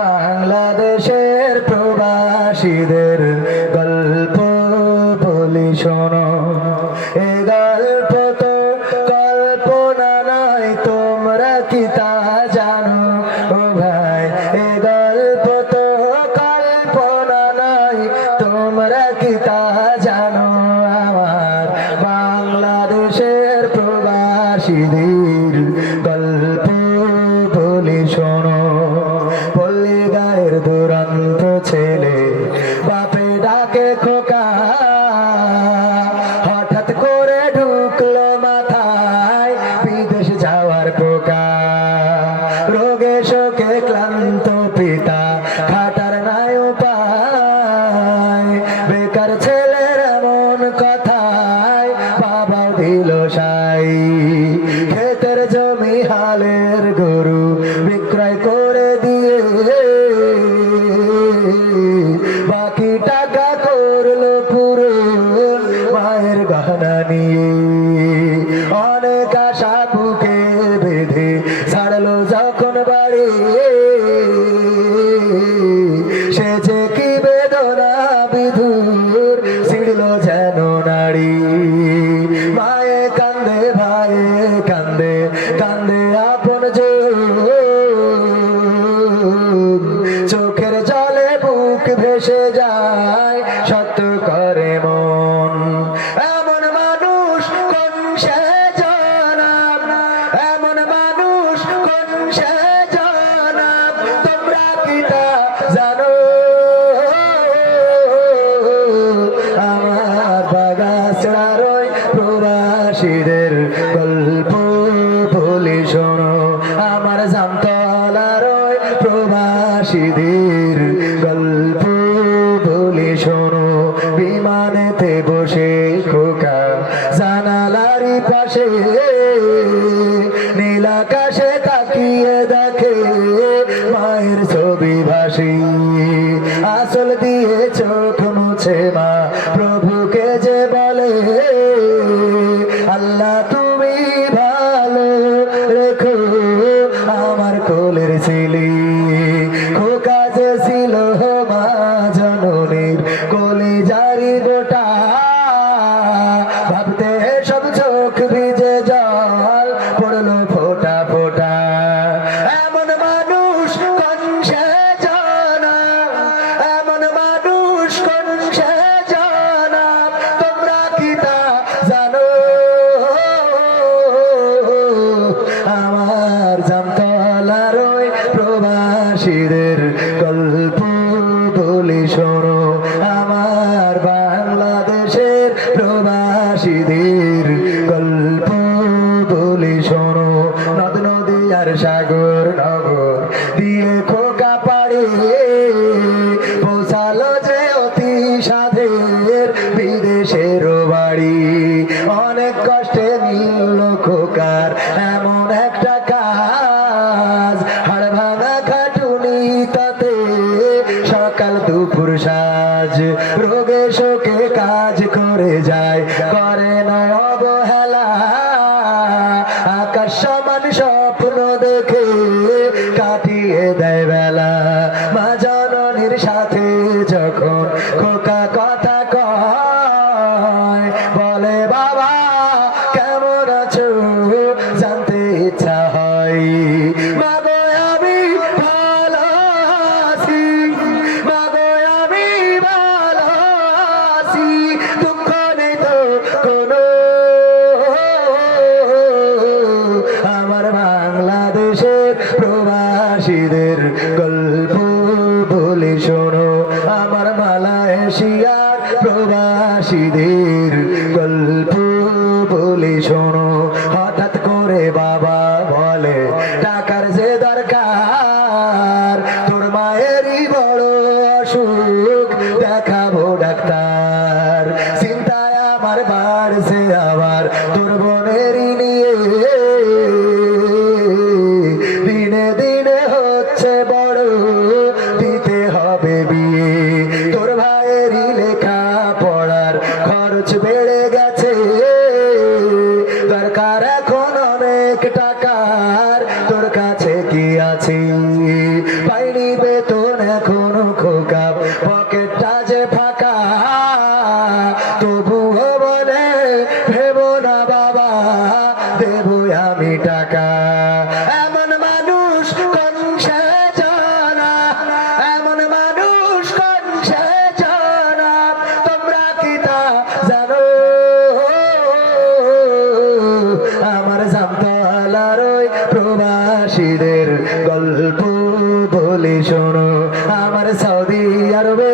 বাংলাদেশের প্রবাসীদের গল্প বলি শোনো, এ গল্প তো কল্পনা নয়, তোমরা কি তা জানো? ও ভাই, এ গল্প তো কল্পনা নয়, তোমরা কি তা জানো? আমার বাংলাদেশের প্রবাসীদের গল্প বলি শোনো। পল্লী গায়ের দুরন্ত ছেলে বাপে ডাকে খোকা, হঠাৎ করে ঢুকলো মাথায় বিদেশ যাওয়ার পোকা। রোগে শোকে ক্লান্ত পিতা, খাটার নাই উপায়, বেকার ছেলের এমন কথায় বাবাও দিল সাই। ক্ষেতের জমি হালের গরু বিক্রয় করে দিয়ে বাকি টাকা করলো পুরো মায়ের গহনা নিয়ে। অনেক আশা বুকে বেঁধে ছাড়লো যখন বাড়ি, সে যে কি বেদনা বিধুর ছিড়ল যেন নারী। মায়ে কান্দে, ভাইয়ে কান্দে, কান্দে আপন চোখের জলে বুক ভেসে যায়, সত্য করে মন। এমন মানুষ কোন সে জনাব, এমন মানুষ কোন সে জনাব, তোমরা কি তা জানো? আমার বাগাছড়ার ওই প্রবাসীদের গল্প বলি শোনো, আমার জামতলার ওই প্রবাসীদের গল্প বলি শোনো। বিমানেতে বসে খোকা জানালারি পাশে, নীল আকাশে তাকিয়ে দেখে মায়ের ছবি ভাসি। আসল দিয়ে চোখ মুছে মা প্রভুকে যে বলে, আল্লাহ তুমি ভালো রেখো আমার কোলের ছেলে। খোকা যে ছিল মা জননীর কলিজারি গোটা, ভাবতে সব চোখ ভিজে জল পড়লো ফোটা ফোটা। এমন মানুষ কোন সে জনাব, এমন মানুষ কোন সে জনাব, তোমরা কি তা জানো? আমার জামতলার ওই প্রবাসীদের গল্প বলি শোনো, আমার বাংলাদেশের প্রবাসীদের গল্প বলি শোনো। নদ নদী আর সাগর নগর দিয়ে খোকা পাড়ে পৌঁছালো যে অতি সাধের বিদেশের বাড়ি। অনেক কষ্টে মিলল খোকার এমন একটা কাজ, হাড় ভাঙা খাটুনি তাতে সকাল দুপুর সাজ। রোগে শোকে কাজ করে যায়, করে না অবহেলা, আকাশ সমান স্বপ্ন দেখে কাটিয়ে দেয় বেলা। মা জননীর সাথে যখন খোকা কথা কয়, বলে বাবা কেমন আছো জানতে ইচ্ছা হয়। মাগো আমি ভালো আছি, মাগো আমি ভালো আছি, দুঃখ নেই তো কোনো। আমার বাংলাদেশের প্রবাসীদের গল্প বলি শোনো, আমার মালয়েশিয়ার প্রবাসীদের গল্প বলি শোনো। হঠাৎ করে বাবা বলে টাকার যে দরকার, তোর মায়েরই বড় অসুখ, দেখাবো ডাক্তার। চিন্তায় আমার বাড়ছে আবার তোর বোনেরই নিয়ে, দিনে দিনে হচ্ছে বড়, দিতে হবে বিয়ে। তোর ভাইয়েরই লেখা পড়ার খরচ বেড়ে গেছে, দরকার এখন অনেক টাকার, তোর কাছে কি আছে? পাইনি এখনো খোকা পকেটটা যে ফাঁকা তবুও বলে ভেবো না বাবা দেবো আমি টাকা এমন মানুষ কোন সে জানা এমন মানুষ কোন সে জানা তোমরা কি তা জানো আমার জামতলার ওই প্রবাসীদের গল্প বলি শোনো আমার সৌদি আরবে